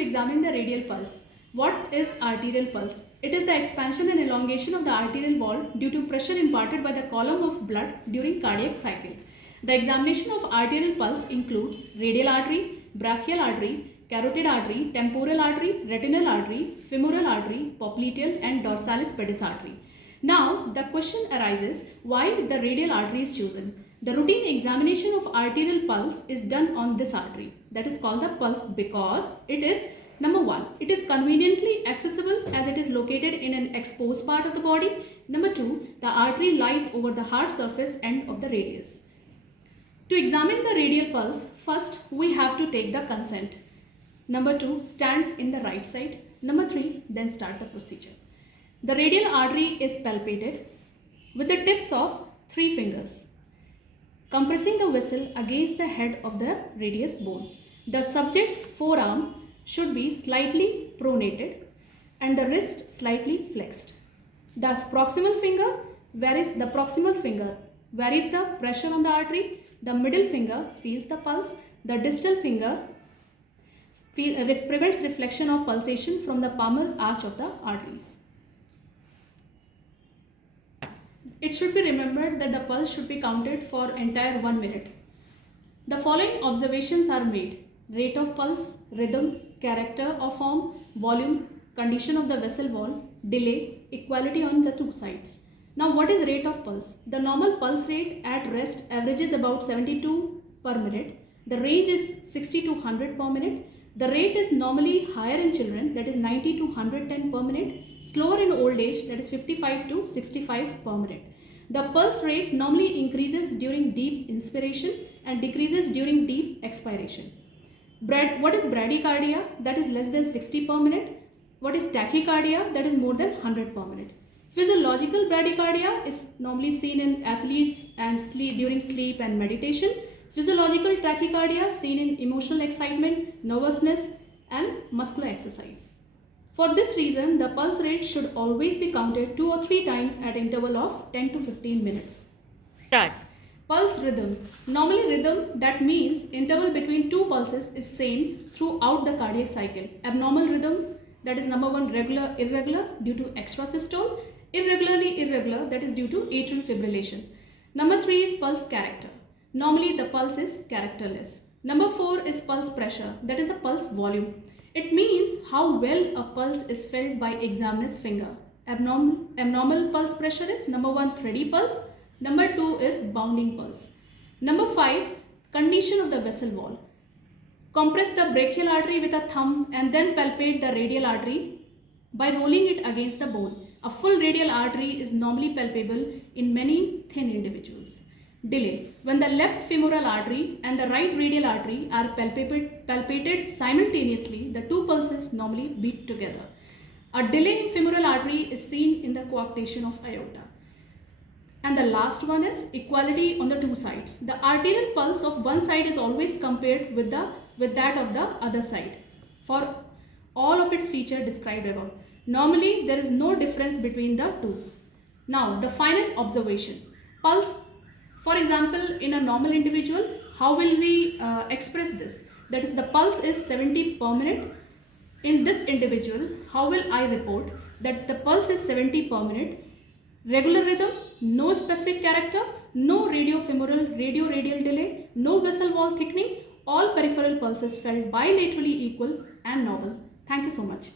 to examine the radial pulse. What is arterial pulse? It is the expansion and elongation of the arterial wall due to pressure imparted by the column of blood during cardiac cycle. The examination of arterial pulse includes radial artery, brachial artery, carotid artery, temporal artery, retinal artery, femoral artery, popliteal and dorsalis pedis artery. Now the question arises, why the radial artery is chosen? The routine examination of arterial pulse is done on this artery, that is called the pulse, because it is number one, it is conveniently accessible as it is located in an exposed part of the body. Number two, the artery lies over the hard surface end of the radius. To examine the radial pulse, first we have to take the consent. Number two, stand in the right side. Number three, then start the procedure. The radial artery is palpated with the tips of 3 fingers, compressing the vessel against the head of the radius bone. The subject's forearm should be slightly pronated and the wrist slightly flexed. The proximal finger varies the pressure on the artery. The middle finger feels the pulse. The distal finger prevents reflection of pulsation from the palmar arch of the arteries. It should be remembered that the pulse should be counted for entire 1 minute. The following observations are made: rate of pulse, rhythm, character or form, volume, condition of the vessel wall, delay, equality on the two sides. Now what is rate of pulse? The normal pulse rate at rest averages about 72 per minute. The range is 60 to 100 per minute. The rate is normally higher in children, that is 90 to 110 per minute, slower in old age, that is 55 to 65 per minute. The pulse rate normally increases during deep inspiration and decreases during deep expiration. What is bradycardia? That is less than 60 per minute. What is tachycardia? That is more than 100 per minute. Physiological bradycardia is normally seen in athletes and during sleep and meditation. Physiological tachycardia seen in emotional excitement, nervousness and muscular exercise. For this reason, the pulse rate should always be counted 2 or 3 times at interval of 10 to 15 minutes. Start. Pulse rhythm. Normally rhythm, that means interval between 2 pulses, is same throughout the cardiac cycle. Abnormal rhythm, that is number 1, regular, irregular due to extrasystole. Irregularly irregular, that is due to atrial fibrillation. Number 3 is pulse character. Normally the pulse is characterless. Number 4 is pulse pressure, that is the pulse volume. It means how well a pulse is felt by examiner's finger. Abnormal pulse pressure is number 1, thready pulse. Number 2 is bounding pulse. Number 5, condition of the vessel wall. Compress the brachial artery with a thumb and then palpate the radial artery by rolling it against the bone. A full radial artery is normally palpable in many thin individuals. Delay. When the left femoral artery and the right radial artery are palpated simultaneously, the 2 pulses normally beat together. A delay in femoral artery is seen in the coarctation of aorta. And the last one is equality on the 2 sides. The arterial pulse of one side is always compared with that of the other side for all of its features described above. Normally, there is no difference between the two. Now, the final observation. Pulse. For example, in a normal individual, how will we express this? That is, the pulse is 70 per minute. In this individual, how will I report that the pulse is 70 per minute? Regular rhythm, no specific character, no radiofemoral, radioradial delay, no vessel wall thickening, all peripheral pulses felt bilaterally equal and normal. Thank you so much.